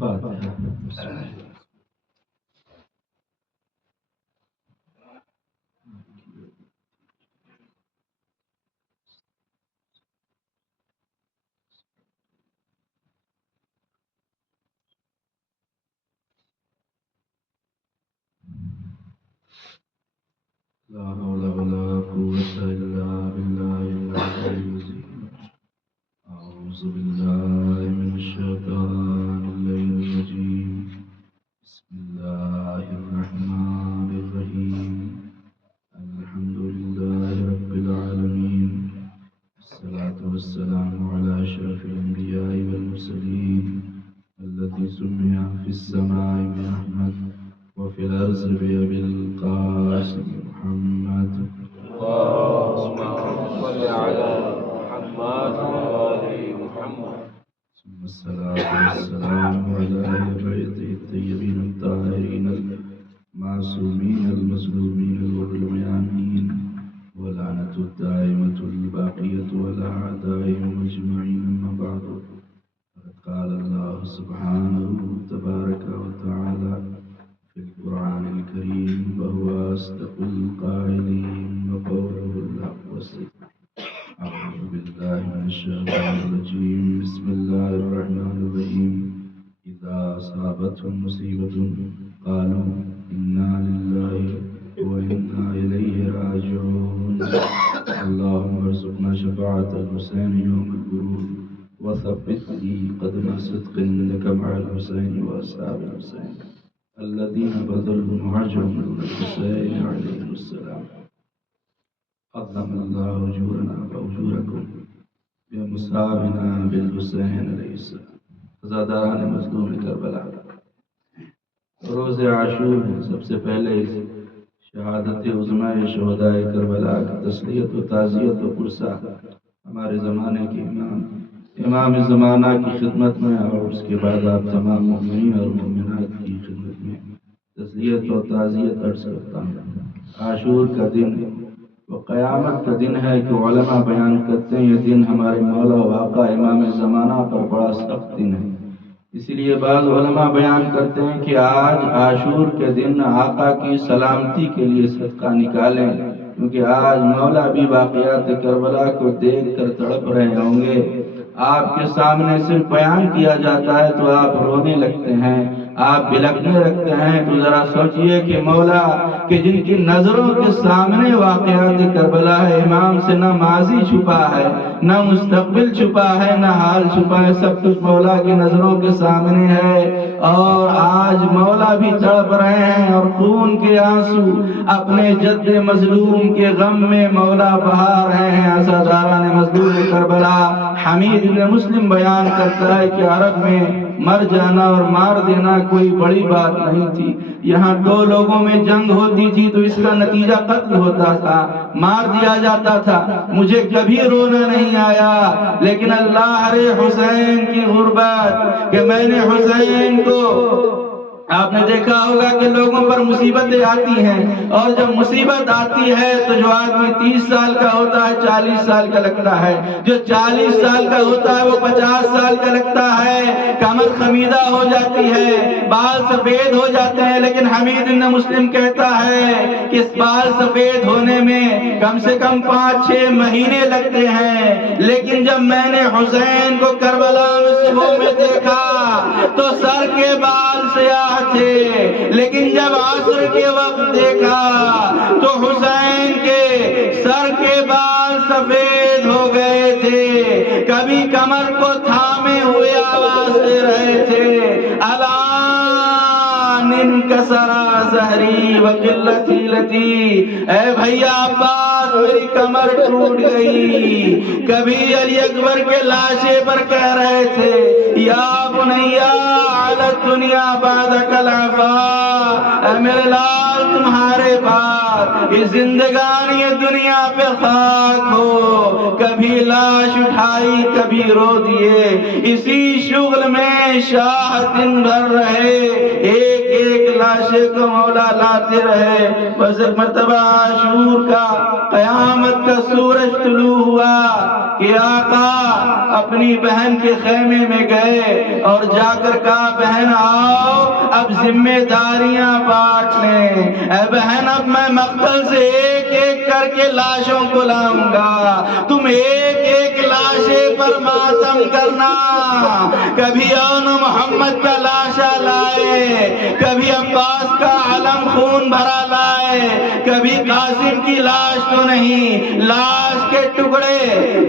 فاتحة. لا حول ولا قوة إلا بالله العلي العظيم. أعوذ بالله من الشيطان الرجيم. بسم الله الرحمن الرحيم. الحمد لله رب العالمين، الصلاة والسلام على أشرف الأنبياء والمرسلين الذي سمي في السماء بأحمد وفي الأرض بأبي القاسم محمد. اللهم صل على محمد وآل محمد. ثم الصلاة والسلام على أهل بيته الطيبين الطاهرين المعصومين المظلومين الغر الميامين، ولعنة الدائمة الباقية على أعدائهم أجمعين. أما بعد، فقد قال الله سبحانه تبارك وتعالى في القرآن الكريم وهو أصدق القائلين وقوله الحق والصدق. أعوذ بالله من الشيطان الرجيم. بسم الله الرحمن الرحيم. إذا أصابتهم مصيبة قالوا إنا لله وإنا إليه راجعون. اللهم ارزقنا شفاعة الحسين يوم الغروب وثبت لي قدم صدق إنك مع الحسين وأصحاب الحسين الذين بذلوا معجم الحسين عليه السلام. عظم الله أجورنا وأجوركم بمصابنا بالحسين علیہ السلام. عزاداران مظلوم کربلا، روز عاشور میں سب سے پہلے شہادت عظمیٰ شہداء کربلا کی تسلیت و تعزیت و پرسہ ہمارے زمانے کے امام زمانہ کی خدمت میں، اور اس کے بعد آپ تمام مومنین اور مومنات کی خدمت میں تسلیت و تعزیت عرض کرتا ہوں. عاشور کا دن وہ قیامت کا دن ہے کہ علماء بیان کرتے ہیں یہ دن ہمارے مولا و آقا امام زمانہ پر بڑا سخت دن ہے. اسی لیے بعض علماء بیان کرتے ہیں کہ آج عاشور کے دن آقا کی سلامتی کے لیے صدقہ نکالیں، کیونکہ آج مولا بھی واقعات کربلا کو دیکھ کر تڑپ رہے ہوں گے. آپ کے سامنے صرف بیان کیا جاتا ہے تو آپ رونے لگتے ہیں، آپ بلکنے رکھتے ہیں. تو ذرا سوچئے کہ مولا کہ جن کی نظروں کے سامنے واقعات کربلا ہے، امام سے نہ ماضی چھپا ہے، نہ مستقبل چھپا ہے، نہ حال چھپا ہے، سب کچھ مولا کی نظروں کے سامنے ہے. اور آج مولا بھی تڑپ رہے ہیں اور خون کے آنسو اپنے جد مظلوم کے غم میں مولا بہا رہے ہیں. عزاداران مظلوم کربلا، حمید بن مسلم بیان کرتا ہے کہ عرب میں مر جانا اور مار دینا کوئی بڑی بات نہیں تھی. یہاں دو لوگوں میں جنگ ہوتی تھی تو اس کا نتیجہ قتل ہوتا تھا، مار دیا جاتا تھا. مجھے کبھی رونا نہیں آیا، لیکن اللہ رے حسین کی غربت کہ میں نے حسین کو، آپ نے دیکھا ہوگا کہ لوگوں پر مصیبتیں آتی ہیں، اور جب مصیبت آتی ہے تو جو آدمی 30 سال کا ہوتا ہے 40 سال کا لگتا ہے، جو 40 سال کا ہوتا ہے وہ 50 سال کا لگتا ہے. کمر خمیدہ ہو جاتی ہے، بال سفید ہو جاتے ہیں. لیکن حمید بن مسلم کہتا ہے کہ اس بال سفید ہونے میں کم سے کم 5-6 مہینے لگتے ہیں. لیکن جب میں نے حسین کو کربلا میں صبح میں دیکھا تو سر کے بال سیاہ تھے، لیکن جب عصر کے وقت دیکھا تو حسین کے سر کے بال سفید ہو گئے تھے. کبھی کمر کو تھامے ہوئے آواز دے رہے تھے، الان انکسرا ظہری وقلت حیلتی، اے بھیا عباس میری کمر ٹوٹ گئی. کبھی علی اکبر کے لاشے پر کہہ رہے تھے، یا بنیا علی الدنیا بعدک العفا، اے میرے لال تمہارے بعد اس زندگانی دنیا پہ خاک ہو. کبھی لاش اٹھائی کبھی رو دیے، اسی شغل میں شاہ دن بھر رہے، ایک ایک لاشے کو مولا لاتے رہے. بس ایک مرتبہ عاشور کا قیامت کا سورج طلوع ہوا کہ آقا اپنی بہن کے خیمے میں گئے اور جا کر کہا بہن آؤ اب ذمہ داریاں بانٹ لیں، اے بہن اب میں مقتل سے ایک ایک کر کے لاشوں کو لاؤں گا، تم ایک ایک لاشے پر ماتم کرنا، کبھی اون محمد کا لاشا لائے، کبھی عباس کا علم خون بھرا لائے، کبھی قاسم کی لاش تو نہیں، لاش کے ٹکڑے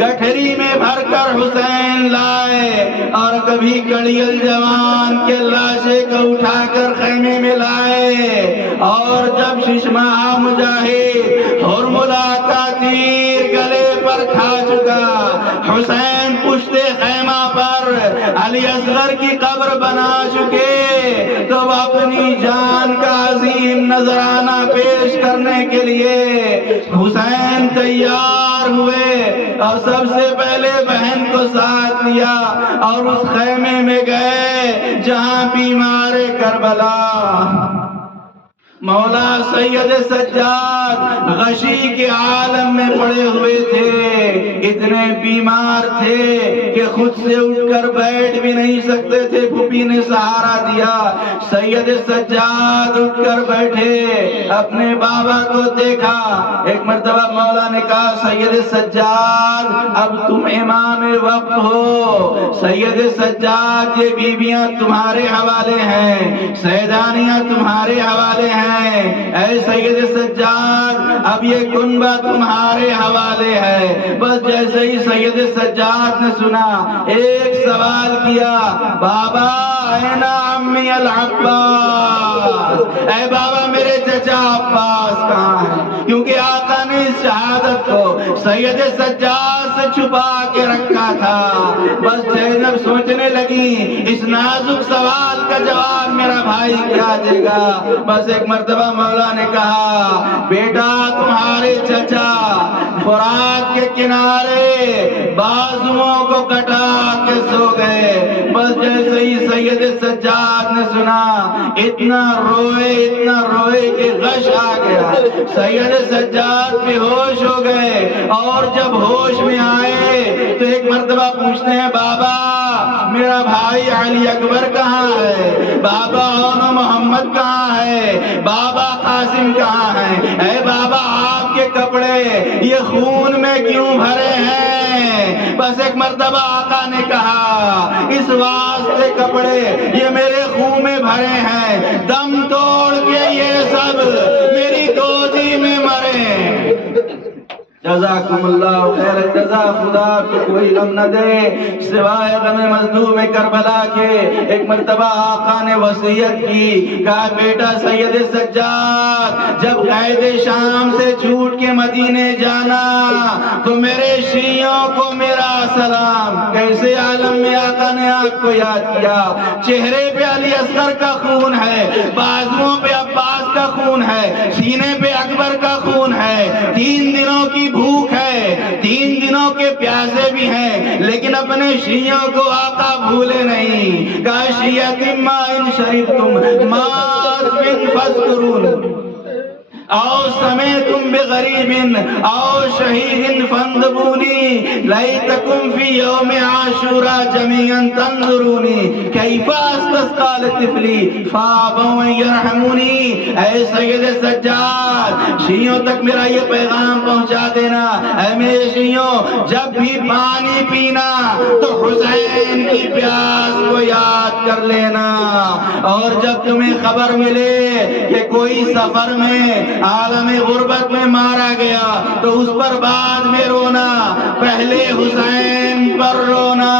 گٹھری میں بھر کر حسین لائے، اور کبھی کڑیل جوان کے لاشے کو اٹھا کر خیمے میں لائے، اور جب ششماہ مجاہد ہرملا کا تیر گلے پر کھا چکا، حسین پشت خیمہ پر علی اصغر کی قبر بنا چکے، تو اپنی جان کا عظیم نذرانہ پیش کرنے کے لیے حسین تیار ہوئے اور سب سے پہلے بہن کو ساتھ لیا اور اس خیمے میں گئے جہاں بیمار کربلا مولا سید سجاد غشی کے عالم میں پڑے ہوئے تھے، اتنے بیمار تھے کہ خود سے اٹھ کر بیٹھ بھی نہیں سکتے تھے، پھوپھی نے سہارا دیا، سید سجاد اٹھ کر بیٹھے، اپنے بابا کو دیکھا، ایک مرتبہ مولا نے کہا سید سجاد اب تم امام وقت ہو، سید سجاد یہ بیویاں تمہارے حوالے ہیں، سیدانیاں تمہارے حوالے ہیں، اے سید سجاد اب یہ کنبہ تمہارے حوالے ہے۔ بس جیسے ہی سید سجاد نے سنا ایک سوال کیا، بابا این عمی العباس، اے بابا میرے چچا عباس کہاں ہے؟ کیونکہ آقا نے اس شہادت کو سید سجاد سے چھپا کے رکھا تھا۔ بس زینب سوچنے لگی اس نازک سوال کا جواب میرا بھائی کیا دے گا۔ بس ایک مرتبہ مولا نے کہا بیٹا تمہارے چچا فرات کے کنارے بازوؤں کو کٹا کے سو گئے۔ بس جیسے ہی سید سجاد نے سنا اتنا روئے کہ غش آ گیا، سید سجاد بے ہوش ہو گئے، اور جب ہوش میں آئے تو ایک مرتبہ پوچھتے ہیں بابا میرا بھائی علی اکبر کہاں ہے، بابا اون محمد کہاں ہے، بابا قاسم کہاں ہے، اے بابا آپ کے کپڑے یہ خون میں کیوں بھرے ہیں؟ بس ایک مرتبہ آقا نے کہا اس واسطے کپڑے یہ میرے خون میں بھرے ہیں، دم توڑ کے یہ سب میری گودی میں مرے۔ جزاکم اللہ خیر جزا، خدا کو کوئی غم نہ دے سوائے غم مظلوم کربلا کے۔ ایک مرتبہ آقا نے وصیت کی، کہا بیٹا سید سجاد جب قید شام سے چھوٹ کے مدینے جانا تو میرے شیعوں کو میرا سلام۔ کیسے عالم میں آقا نے آپ کو یاد کیا، چہرے پہ علی اصغر کا خون ہے، بازوؤں پہ عباس کا خون ہے، سینے پہ اکبر کا خون ہے، 3 دنوں کی بھوک ہے، 3 دنوں کے پیاسے بھی ہیں، لیکن اپنے شیعوں کو آقا بھولے نہیں۔ کہا شیعۃ ما ان شربتم ماسفن فاذکرون او سمعتم بغریب او شہید فانظرونی لیتکم فی یوم عاشورا جمیعا تنظرونی کیف استسقی لطفلی فابوا یرحمونی۔ اے سید سجاد شیعوں تک میرا یہ پیغام پہنچا دینا، اے میرے شیعوں جب بھی پانی پینا تو حسین کی پیاس کو یاد کر لینا، اور جب تمہیں خبر ملے کہ کوئی سفر میں عالم غربت میں مارا گیا تو اس پر بعد میں رونا، پہلے حسین پر رونا۔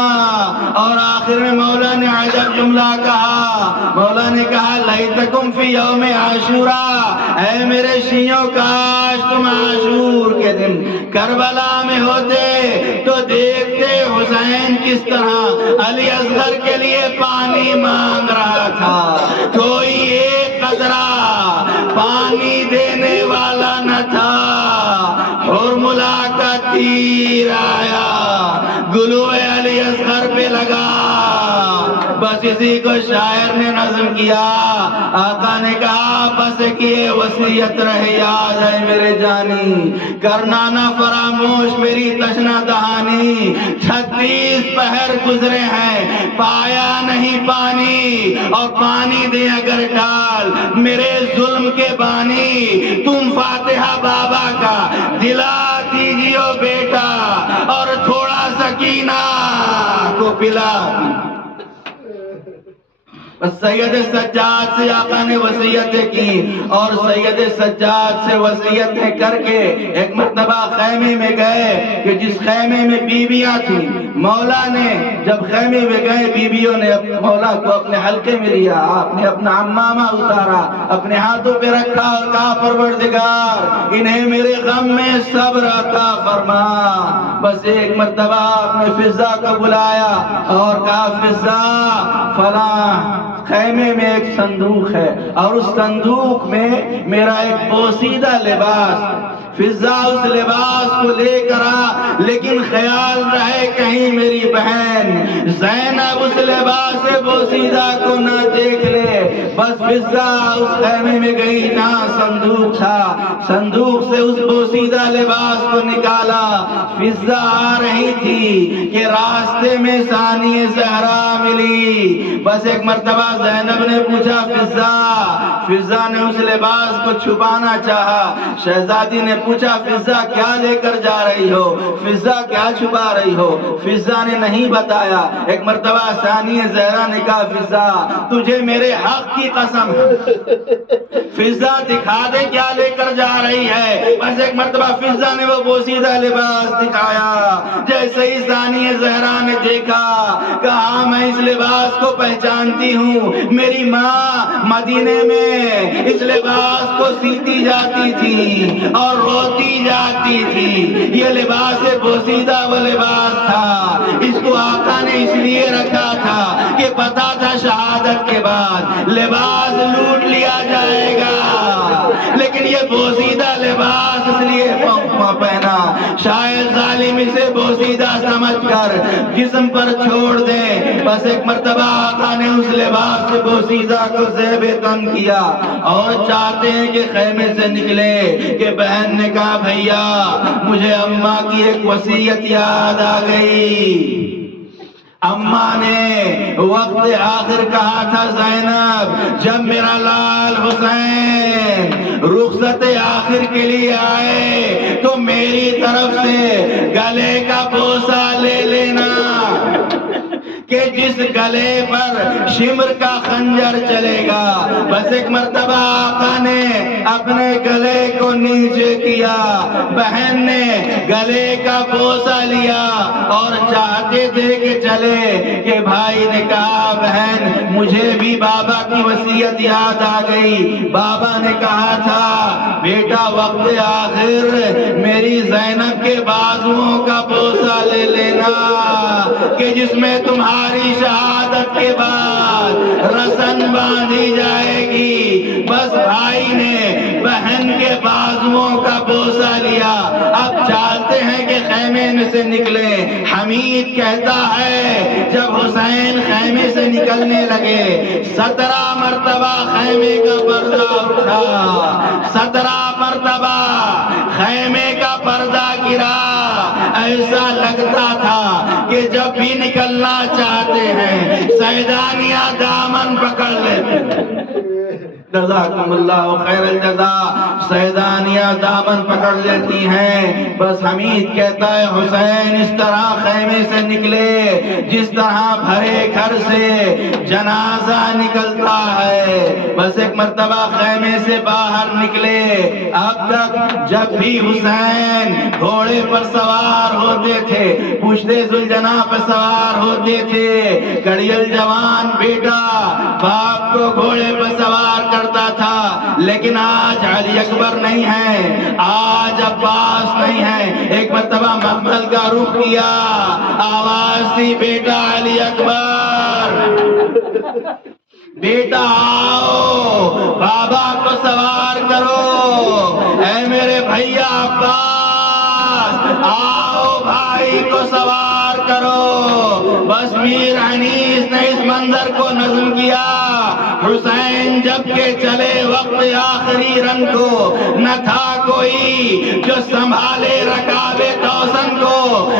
اور آخر میں مولا نے عجب جملہ کہا، مولا نے کہا لیتکم فی یوم عاشورا، اے میرے شیعوں کاش تم عاشور کے دن کربلا میں ہوتے تو دیکھتے حسین کس طرح علی اصغر کے لیے پانی مانگ رہا تھا، کوئی ایک قطرہ پانی دینے والا نہ تھا، ہرملا کا تیر آیا گلوئے علی اصغر پہ لگا۔ بس اسی کو شاعر نے نظم کیا، آقا نے کہا بس کیے وصیت رہے یاد ہے میرے جانی، کرنا نہ فراموش میری تشنا دہانی 36 پہر گزرے ہیں پایا نہیں پانی اور پانی دے اگر ڈال میرے ظلم کے بانی تم فاتحہ بابا کا دلا دیجیو بیٹا اور تھوڑا سکینہ کو پلا سید سجاد سے آقا نے وصیتیں کی اور سید سجاد سے وصیتیں کر کے ایک مرتبہ خیمے میں گئے کہ جس خیمے میں بیویاں تھیں مولا نے جب خیمے میں گئے بیویوں نے مولا کو اپنے حلقے میں لیا آپ نے اپنا عمامہ اتارا اپنے ہاتھوں پہ رکھا اور کہا پروردگار انہیں میرے غم میں صبر عطا فرما بس ایک مرتبہ آپ نے فضا کو بلایا اور کہا فضا فلاں خیمے میں ایک صندوق ہے اور اس صندوق میں میرا ایک بوسیدہ لباس فضا اس لباس کو لے کر آ لیکن خیال رہے کہیں میری بہن زینب اس لباس بوسیدہ کو نہ دیکھ لے بس فضا اس خیمے میں گئی جہاں صندوق تھا صندوق سے اس بوسیدہ لباس کو نکالا فضا آ رہی تھی کہ راستے میں ثانی زہرا ملی بس ایک مرتبہ زینب نے پوچھا فضا نے اس لباس کو چھپانا چاہا شہزادی نے پوچھا فضا کیا لے کر جا رہی ہو فضا کیا چھپا رہی ہو فضا نے نہیں بتایا ایک مرتبہ ثانی زہرا نے کہا فضا تجھے میرے حق کی قسم فضا دکھا دے کیا لے کر جا رہی ہے بس ایک مرتبہ فضا نے وہ بوسیدہ لباس دکھایا جیسے ہی ثانی زہرا نے دیکھا کہا میں اس لباس کو پہچانتی ہوں میری ماں مدینے میں اس لباس کو سیتی جاتی تھی اور روتی جاتی تھی یہ لباس بوسیدہ وہ لباس تھا اس کو آقا نے اس لیے رکھا تھا کہ پتا تھا شہادت کے بعد لباس لوٹ لیا جائے گا لیکن یہ بوسیدہ لباس اس لیے پہنا شاید ظالم اسے بوسیدہ سمجھ کر جسم پر چھوڑ دے بس ایک مرتبہ آقا نے اس لباس سے بوسیدہ کو زیب تن کیا اور چاہتے ہیں کہ خیمے سے نکلے کہ بہن نے کہا بھیا مجھے اماں کی ایک وصیت یاد آ گئی اماں نے وقت آخر کہا تھا زینب جب میرا لال حسین رخصت آخر کے لیے آئے تو میری طرف سے گلے کا بوسہ لے لینا کہ جس گلے پر شمر کا خنجر چلے گا بس ایک مرتبہ آقا نے اپنے گلے کو نیچے کیا بہن نے گلے کا بوسہ لیا اور چاہتے تھے کہ چلے کہ بھائی نے کہا بہن مجھے بھی بابا کی وصیت یاد آ گئی بابا نے کہا تھا بیٹا وقت آخر میری زینب کے بازوؤں کا بوسہ لے لینا کہ جس میں تمہاری شہادت کے بعد رسن باندھی جائے گی بس بھائی نے بہن کے بازوؤں کا بوسہ لیا اب چاہتے ہیں کہ خیمے میں سے نکلے حمید کہتا ہے جب حسین خیمے سے نکلنے لگے 17 مرتبہ خیمے کا پردہ اٹھا 17 مرتبہ خیمے کا پردہ گرا ایسا لگتا تھا کہ جب بھی نکلنا چاہتے ہیں سیدانیہ دامن پکڑ لیتے جزاکم اللہ خیر الجزا سیدانیہ دامن پکڑ لیتی ہیں بس حمید کہتا ہے حسین اس طرح خیمے سے نکلے جس طرح بھرے گھر سے جنازہ نکلتا ہے بس ایک مرتبہ خیمے سے باہر نکلے اب تک جب بھی حسین گھوڑے پر سوار ہوتے تھے پشتے ذوالجناح پر سوار ہوتے تھے کڑیل جوان بیٹا باپ کو گھوڑے پر سوار کرتا تھا لیکن آج علی اکبر نہیں ہے آج عباس نہیں ہے ایک مرتبہ مقبل کا رخ کیا آواز تھی بیٹا علی اکبر بیٹا آؤ بابا کو سوار کرو اے میرے بھیا عباس آؤ بھائی کو سوار کرو بس میر انیس نے اس منظر کو نظم کیا حسین جب کے چلے وقت آخری رنگ کو نہ تھا کوئی جو سنبھالے رکاب توسن کو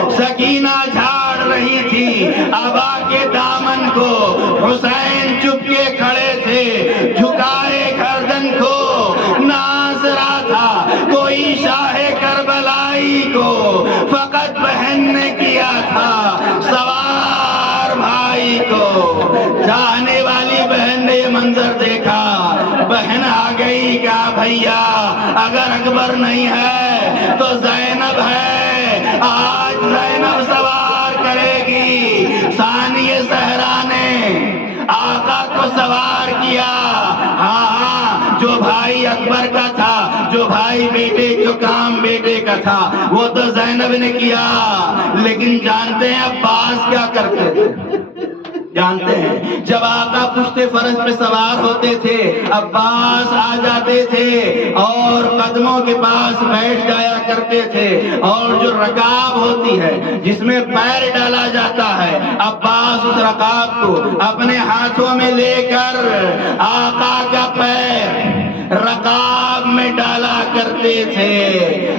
کہا بھیا اگر اکبر نہیں ہے تو زینب ہے، آج زینب سوار کرے گی۔ ثانی زہرا نے آقا کو سوار کیا۔ ہاں جو بھائی اکبر کا تھا، جو بھائی بیٹے، جو کام بیٹے کا تھا وہ تو زینب نے کیا، لیکن جانتے ہیں عباس کیا کرتے تھے؟ جانتے ہیں جب آقا پشت فرس پہ سوار ہوتے تھے عباس آ جاتے تھے اور قدموں کے پاس بیٹھ جایا کرتے تھے، اور جو رکاب ہوتی ہے جس میں پیر ڈالا جاتا ہے عباس اس رکاب کو اپنے ہاتھوں میں لے کر آقا کا پیر رکاب میں ڈالا کرتے تھے۔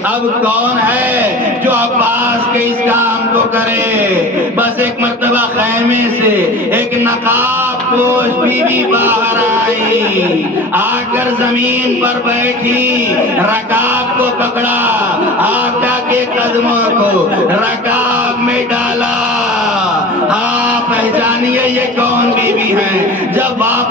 اب کون ہے جو عباس کے اس کام کو کرے؟ بس ایک مرتبہ خیمے سے ایک نقاب پوش بیوی باہر آئی، آ کر زمین پر بیٹھی، رکاب کو پکڑا، آقا کے قدموں کو رکاب میں ڈالا۔ ہاں پہچانیے یہ کون بیوی ہے؟ جب واپس